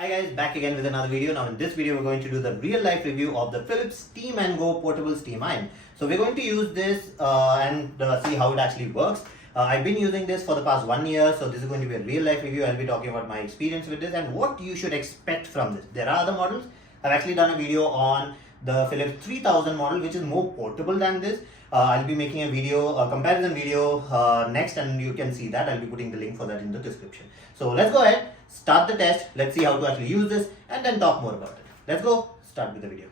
Hi guys, back again with another video. Now in this video we're going to do the real life review of the Philips Steam & Go portable steam iron. So we're going to use this and see how it actually works. I've been using this for the past 1 year, so this is going to be a real life review. I'll be talking about my experience with this and what you should expect from this. There are other models. I've actually done a video on the Philips 3000 model, which is more portable than this. I'll be making a video, a comparison video next, and you can see that. I'll be putting the link for that in the description. So let's go ahead, start the test. Let's see how to actually use this and then talk more about it. Let's go, start with the video.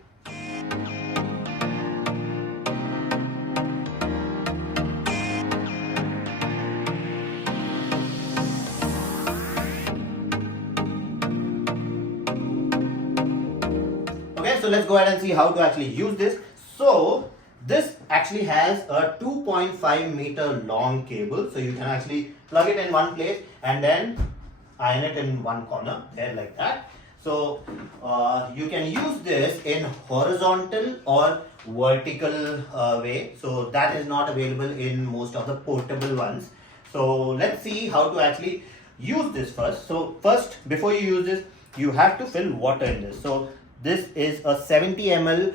Okay, so let's go ahead and see how to actually use this. So this actually has a 2.5 meter long cable, so you can actually plug it in one place and then iron it in one corner there like that. So you can use this in horizontal or vertical way, so that is not available in most of the portable ones. So let's see how to actually use this first. So first, before you use this, you have to fill water in this. So this is a 70 ml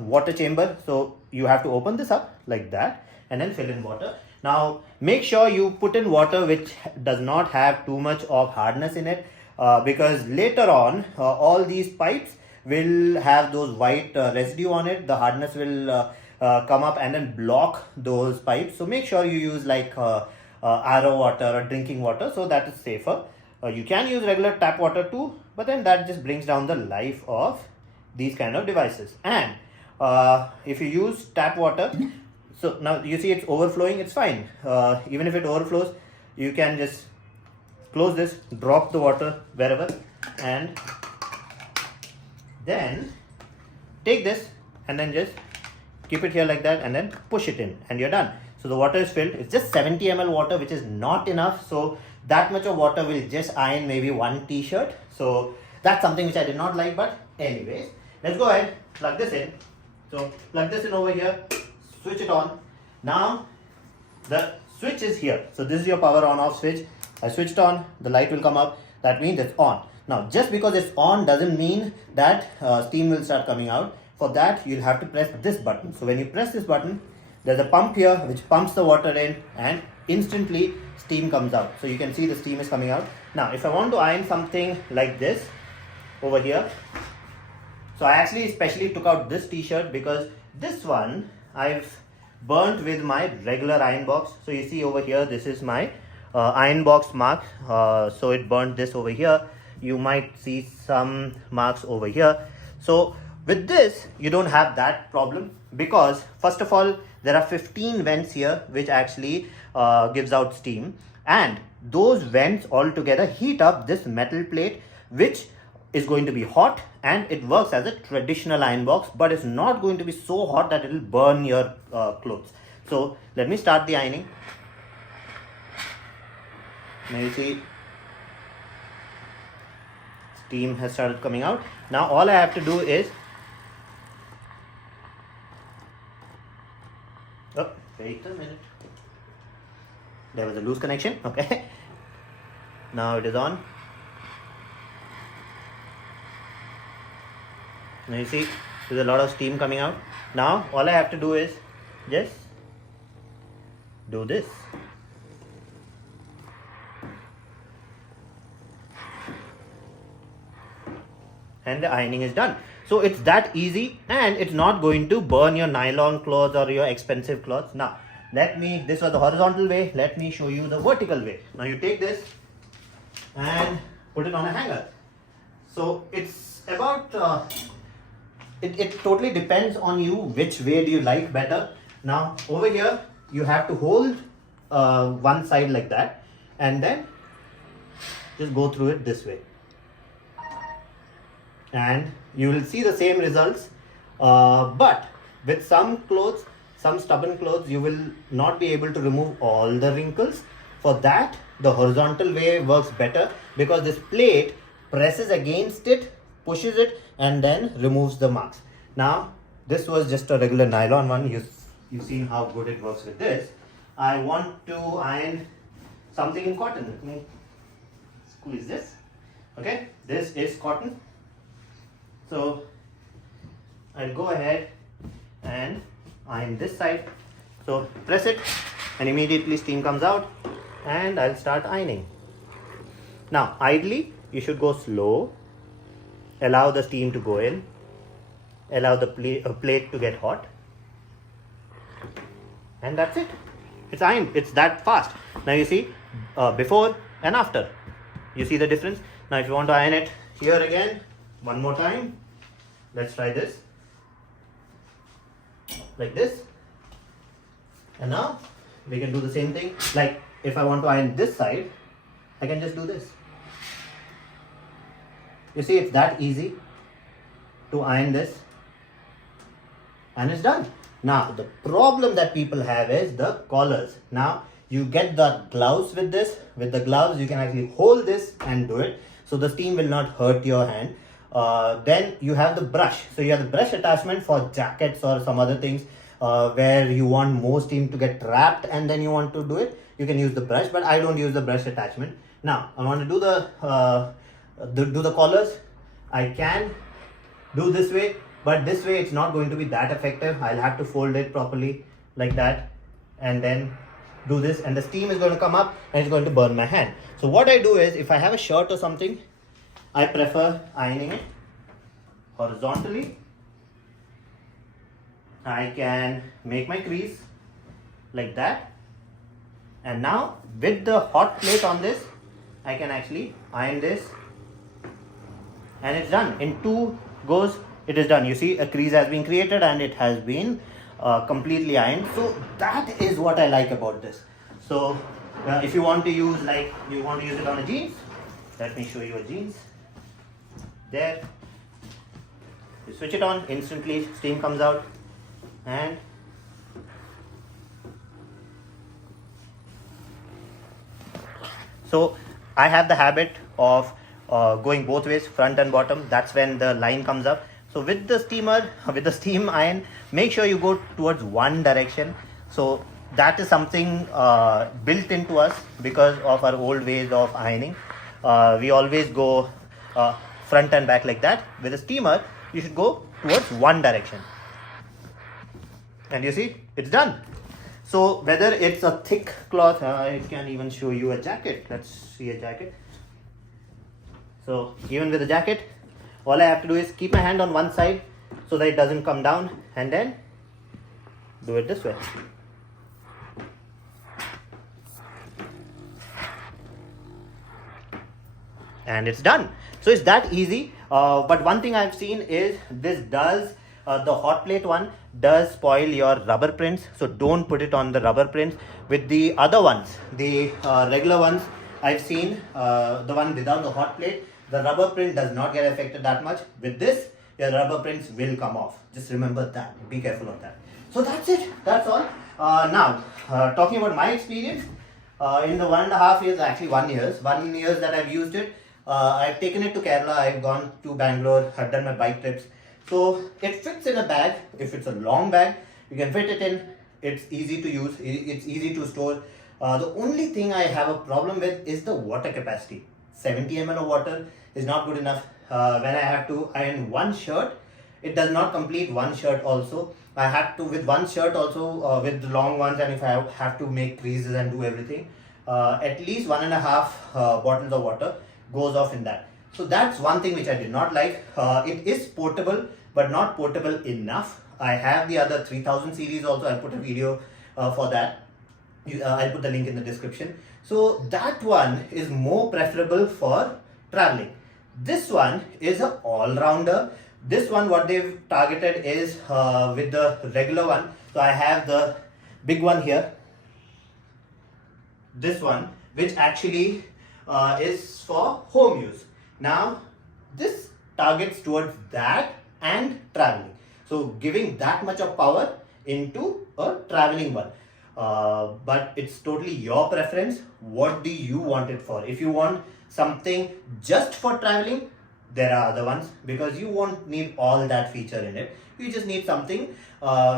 water chamber, so you have to open this up like that and then fill in water. Now make sure you put in water which does not have too much of hardness in it, because later on all these pipes will have those white residue on it. The hardness will come up and then block those pipes. So make sure you use like RO water or drinking water, so that is safer. You can use regular tap water too, but then that just brings down the life of these kind of devices. And if you use tap water, so now you see it's overflowing, it's fine. Even if it overflows, you can just close this, drop the water wherever, and then take this and then just keep it here like that and then push it in and you're done. So the water is filled. It's just 70 ml water, which is not enough. So that much of water will just iron maybe one t-shirt. So that's something which I did not like, but anyways, let's go ahead, plug this in. So plug this in over here, switch it on. Now the switch is here. So this is your power on off switch. I switched on, the light will come up. That means it's on. Now just because it's on doesn't mean that steam will start coming out. For that you'll have to press this button. So when you press this button, there's a pump here which pumps the water in and instantly steam comes out. So you can see the steam is coming out. Now if I want to iron something like this over here, so I actually specially took out this t-shirt because this one I've burnt with my regular iron box. So you see over here, this is my iron box mark. So it burnt this over here. You might see some marks over here. So with this, you don't have that problem because first of all, there are 15 vents here which actually gives out steam, and those vents all together heat up this metal plate, which is going to be hot, and it works as a traditional iron box, but it's not going to be so hot that it will burn your clothes. So let me start the ironing. Now you see steam has started coming out. Now all I have to do is, oh, wait a minute, there was a loose connection. Okay, now it is on. Now you see there's a lot of steam coming out. Now all I have to do is just do this. And the ironing is done. So it's that easy, and it's not going to burn your nylon clothes or your expensive clothes. Now this was the horizontal way. Let me show you the vertical way. Now you take this and put it on a hanger. So it's about it totally depends on you which way do you like better. Now over here you have to hold one side like that and then just go through it this way, and you will see the same results, but with some clothes, some stubborn clothes, you will not be able to remove all the wrinkles. For that, the horizontal way works better because this plate presses against it, pushes it, and then removes the marks. Now this was just a regular nylon one. You've seen how good it works with this. I want to iron something in cotton. Let me squeeze this. Okay, this is cotton. So I'll go ahead and iron this side. So press it and immediately steam comes out, and I'll start ironing. Now ideally you should go slow, allow the steam to go in, allow the plate to get hot, and that's it. It's ironed. It's that fast. Now you see before and after. You see the difference? Now if you want to iron it here again, one more time, let's try this. Like this. And now we can do the same thing. Like if I want to iron this side, I can just do this. You see, it's that easy to iron this, and it's done. Now the problem that people have is the collars. Now you get the gloves with this. With the gloves you can actually hold this and do it, so the steam will not hurt your hand. Then you have the brush. So you have the brush attachment for jackets or some other things where you want more steam to get trapped and then you want to do it. You can use the brush, but I don't use the brush attachment. Now I want to do the collars. I can do this way, but this way it's not going to be that effective. I'll have to fold it properly like that and then do this, and the steam is going to come up and it's going to burn my hand. So what I do is, if I have a shirt or something, I prefer ironing it horizontally. I can make my crease like that, and now with the hot plate on this, I can actually iron this, and it's done. In 2 goes, it is done. You see, a crease has been created and it has been completely ironed. So that is what I like about this. So if you want to use, like you want to use it on a jeans, let me show you a jeans. There, you switch it on, instantly steam comes out, and so I have the habit of going both ways, front and bottom. That's when the line comes up. So with the steamer, with the steam iron, make sure you go towards one direction. So that is something built into us because of our old ways of ironing. We always go front and back like that. With a steamer, you should go towards one direction. And you see, it's done. So whether it's a thick cloth, I can even show you a jacket. Let's see a jacket. So even with a jacket, all I have to do is keep my hand on one side so that it doesn't come down, and then do it this way. And it's done. So it's that easy. But one thing I've seen is this does, the hot plate one does spoil your rubber prints. So don't put it on the rubber prints. With the other ones, the regular ones, I've seen the one without the hot plate, the rubber print does not get affected that much. With this, your rubber prints will come off. Just remember that. Be careful of that. So that's it. That's all. Now, talking about my experience, in the 1.5 years, actually 1 year that I've used it, I've taken it to Kerala, I've gone to Bangalore, I've done my bike trips. So it fits in a bag. If it's a long bag, you can fit it in. It's easy to use, it's easy to store. The only thing I have a problem with is the water capacity. 70 ml of water is not good enough. When I have to iron one shirt, it does not complete one shirt also. I have to, with one shirt also, with the long ones, and if I have to make creases and do everything, at least 1.5 bottles of water goes off in that. So that's one thing which I did not like. It is portable, but not portable enough. I have the other 3000 series also. I'll put a video for that. I'll put the link in the description. So that one is more preferable for traveling. This one is an all-rounder. This one, what they've targeted is with the regular one. So I have the big one here. This one, which actually is for home use. Now, this targets towards that and traveling. So giving that much of power into a traveling one. But it's totally your preference. What do you want it for? If you want something just for traveling, there are other ones, because you won't need all that feature in it. You just need something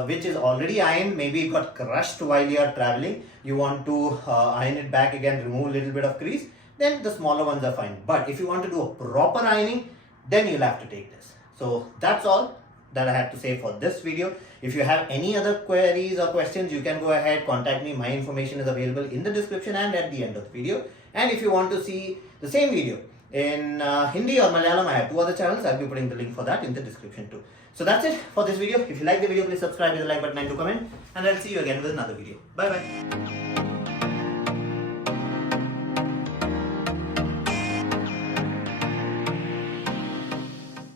which is already ironed. Maybe it got crushed while you are traveling. You want to iron it back again, remove a little bit of crease. then the smaller ones are fine. But if you want to do a proper ironing, then you'll have to take this. So that's all that I had to say for this video. If you have any other queries or questions, you can go ahead, contact me. My information is available in the description and at the end of the video. And if you want to see the same video in Hindi or Malayalam, I have 2 other channels. I'll be putting the link for that in the description too. So that's it for this video. If you like the video, please subscribe, hit the like button and do comment. And I'll see you again with another video. Bye bye.